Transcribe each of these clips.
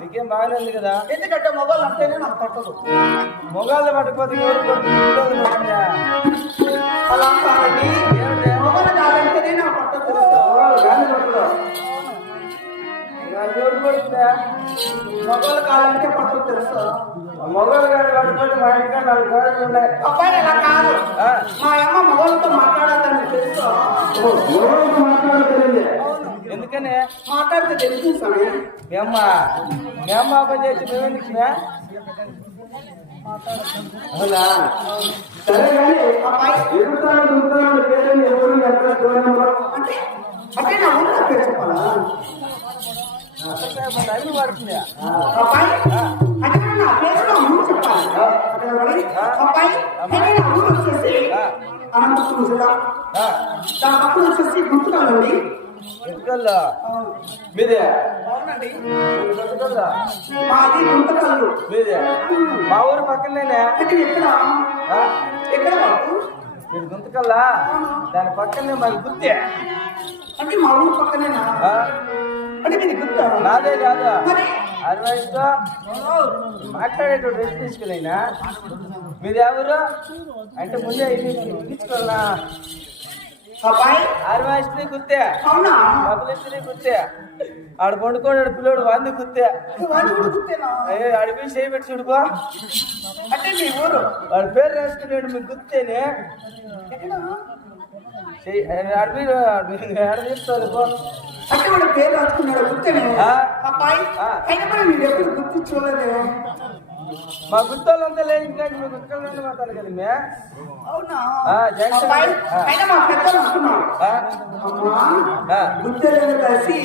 నీకేం బాగానే ఉంది కదా. ఎందుకంటే మొబైల్ అంటేనే నాకు పట్టదు. మొగాళ్ళు పట్టుకోతే అలా కాదండి, మొబైల్ కాదంటేనే నాకు పట్టదు. మొగలు కాలంటే పట్టదు తెలుసు. మొగలు గారు పట్టుకోటి మా ఇంటికి 4 గోడలు ఉన్నాయి. అబ్బాయి అలా కాదు, మా అమ్మ మొగలతో మాట్లాడాలని తెలుసు. ఎందుకనే మాట్లాడితే తెలుసు. మీ అమ్మ పని చేసి మేమెందుకు అవునా? సరే కానీ అబ్బాయి అంటే అంటే నా ఊరు నా పేరు చెప్పాలా? అన్ని పడుతుంది. అబ్బాయి అంటే నా పేరు నా ఊరు చెప్పాలి. అబ్బాయి అంటే నా ఊరు వచ్చేసి అనంతపురం జిల్లా, దాని పక్కన వచ్చేసి గుర్తుకాలండి. గుంతకల్లా మీదే? అవునండి, గుంతకల్లా మాది గుంతకల్లు మీదే. మా ఊరు పక్కనేనే. అంటే ఎక్కడ ఎక్కడ బాబు? మీరు గుంతకల్లా, దాని పక్కనే మాది గుత్తే. అంటే మా ఊరు పక్కనేనా? అంటే మీరు గుర్తా? నాదే కాదు, మరి అరవైతో మాట్లాడేటోడు రెస్ట్ తీసుకెళ్ళినా. మీది ఎవరు అంటే ముందే ఇచ్చుకోవాలా? అబ్బాయి అరవై గుర్తే, అవునా? మొదలెత్తి గుర్తే. ఆడు పండుకోడు పిల్లోడు వంది గుర్తే. వాడి కూడా గుర్తేనా? అడిపి చేయబెట్టి చూడుకో. అంటే మీ ఊరు వాడి పేరు రాసుకున్నాడు మీకు గుర్తేనే. అడిపి చెప్తాను. అంటే వాడి పేరు రాసుకున్నాడు గుర్తేనే. అబ్బాయి అయినా కూడా మీరు ఎప్పుడు గుర్తు చూడలేదు. మా గుర్తోళ్ళంతా లేదు, ఇంకా మీ గుర్తులు మాట్లాడు కదా మే. అవునా? జంక్షన్ అయినా మా పెద్దలు అంటున్నాడు గుర్తెలేదు కలిసి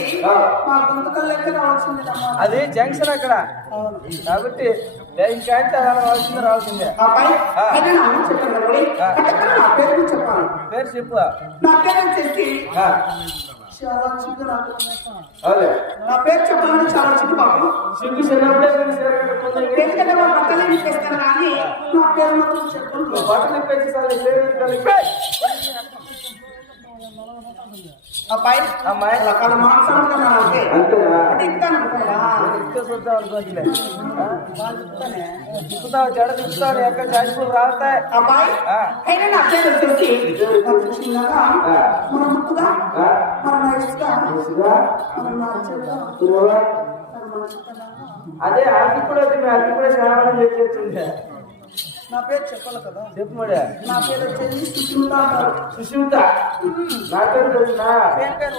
మా గుంతకల్ లెక్క రావాల్సింది. అది జంక్షన్ అక్కడ కాబట్టి ఇంకా రావాల్సింది రావాల్సిందే. అబ్బాయి అయినా నా ఊరు చెప్పండి, నా పేరు చెప్పాలి. పేరు చెప్పు. నా పేరు వచ్చేసి చాలా చిక్కు. నాకు నా పేరు చెప్పాలని చాలా చిక్కు బాబు. సిగ్గు చిన్నప్పుడే ఎందుకంటే మా బట్టలు నింపేస్తాను కానీ నా పేరు మాత్రం చెప్పండి. బట్టలు నింపేసి అబ్బాయి అమ్మాయి అక్కడ మాట్లాడుతున్నాను అంటే అంటే ఇస్తాను తిప్పుతావు జడ తిప్పుతావు ఎక్కడ జాజిపూలు రావుతాయి. అబ్బాయి అయినా నా పేరు వచ్చేసి చిన్నగా మన ముక్కుగా మన నైస్గా మన అదే అది కూడా అది కూడా శ్రావణం చేసేస్తుంది. నా పేరు చెప్పాలి కదా. చెప్పు మడే. నా పేరు వచ్చేసి సుష్మిత అంటారు. సుష్మిత నా పేరు తెలిసిన పేరు